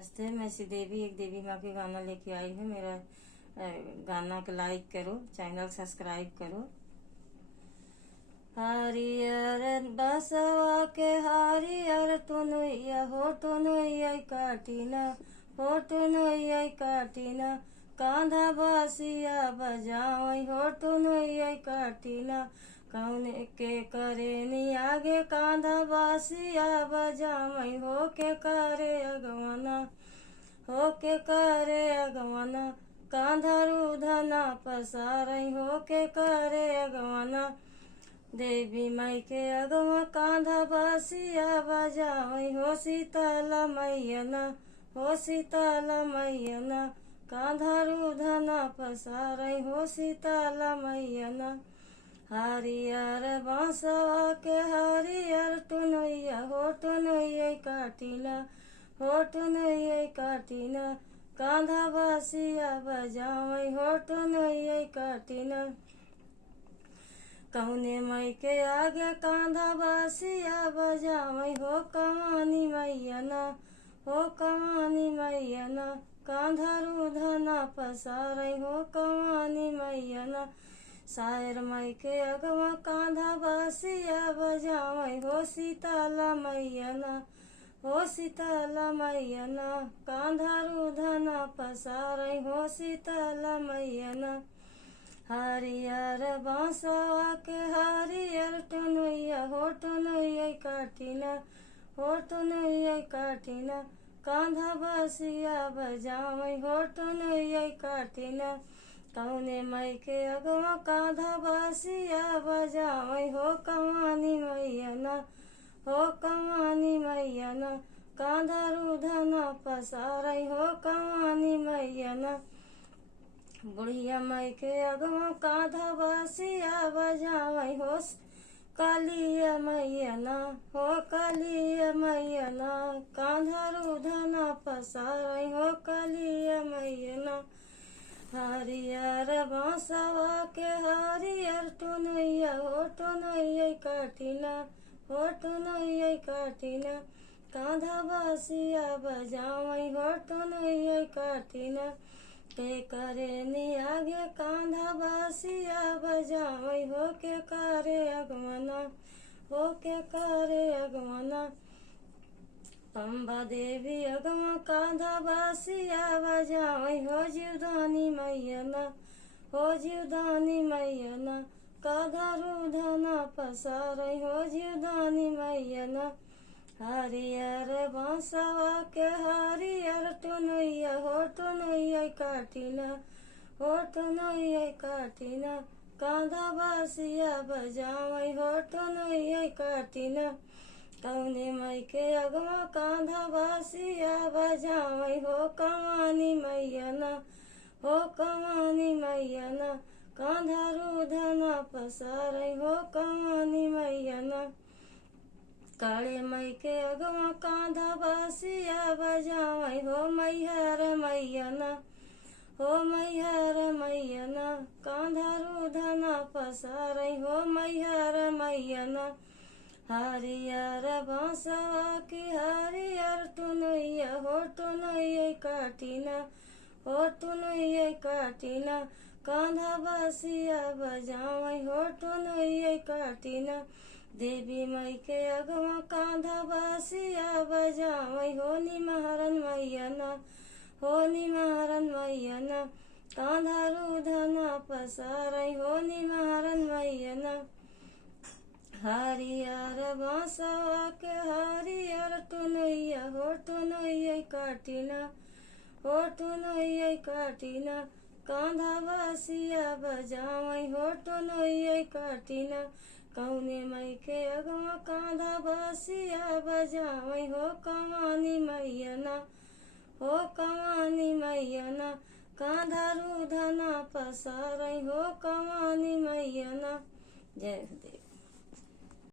नमस्ते, मैं श्रीदेवी एक देवी माँ के गाना लेके आई हूँ। मेरा गाना को लाइक करो, चैनल सब्सक्राइब करो। हरियर बसवा के हरियर टुनुइया हो टुनुइया काटिना हो टुनुइया काटिना कांधा बासिया बजावई हो टुनुइया काटिना कौन के करे नी आगे कांधा बासिया बजावई हो के करे अगवाना हो के करे अगवाना कांधा रूधना पसारई हो के करे अगवाना देवी माई के अगवा कांधा बासिया बजावई हो शीतला मैयना हो शीतला मैयना कांधा रूधना पसारई हो शीतला मैयना हरियर बांसवा के हरियर टुनुइया हो टुनुइया काटिना हो टुनुइया काटिना कांधा बासिया बजावई हो टुनुइया काटिना कौने मई के आगे कांधा बासिया बजावई हो कमानी मैयना हो कमानी मैयना कांधा रूधना पसारई हो कमानी मैयना शायर मई के अगवा कांधा बासिया बजावई हो शीतला मैयना हो शीतला मैयना कांधा रूधना पसारई हो शीतला मैयना हरियर बांसवा के हरियर टुनुइया हो टुनुइया काटिना हो टुनुइया काटिना कांधा बासिया बजावई हो टुनुइया काटिना कौने मई के अगवा कांधा बासिया बजावई हो कमानी मैयना हो कमानी मैयना कांधा रूधना पसारई हो कमानी मैयना बुढ़िया मई के अगवा कांधा बासिया बजावई हो कालिया मैयना हो कालिया मैयना कांधा रूधना पसारई हो कालिया मैयना हरियर बांसवा के हरियर टुनुइया हो टुनुइया काटिना हो टुनुइया काटिना कांधा बासिया बजावई हो टुनुइया काटिना के करे नी आगे कांधा बासिया बजावई हो के करे अगमना हो के करे अगमना अम्बा देवी अगवा कांधा बासिया बजावई हो जीवदानी मैयना हो जीवदानी मैयना कांधा रूधना पसारई हो जीवदानी मैयना हरियर बांसवा के हरियर टुनुइया हो टुनुइया काटिना हो टुनुइया काटिना कांधा बासिया बजावई हो टुनुइया काटिना कौने मई के अगवा कांधा बासिया बजावई हो कमानी मैयना हो कमानी मैयना कांधा रूधना पसारई हो कमानी मैयना काले मई के अगवा कांधा बासिया बजावई हो मैहर मैयना हो मैहर मैयना कांधा रूधना पसारई हो मैहर मैयना हरियर बांसवा की हरियर टुनुइया हो टुनुइया काटिना हो टुनुइया काटिना कांधा बासिया बजावई हो टुनुइया काटिना देवी मई के अगवा कांधा बासिया बजावई हो निमहरन मैयना हो निमहरन मैयना कांधा रूधना पसारई हो निमहरन मैयना हरियर बांसवा के हरियर टुनुइया हो टुनुइया काटिना हो टुनुइया काटिना कांधा बासिया बजावई हो टुनुइया काटिना कौने मई के अगवा कांधा बासिया बजावई हो कमानी मैयना हो कमानी मैयना कांधा रूधना पसारई हो कमानी मैयना। जय देव।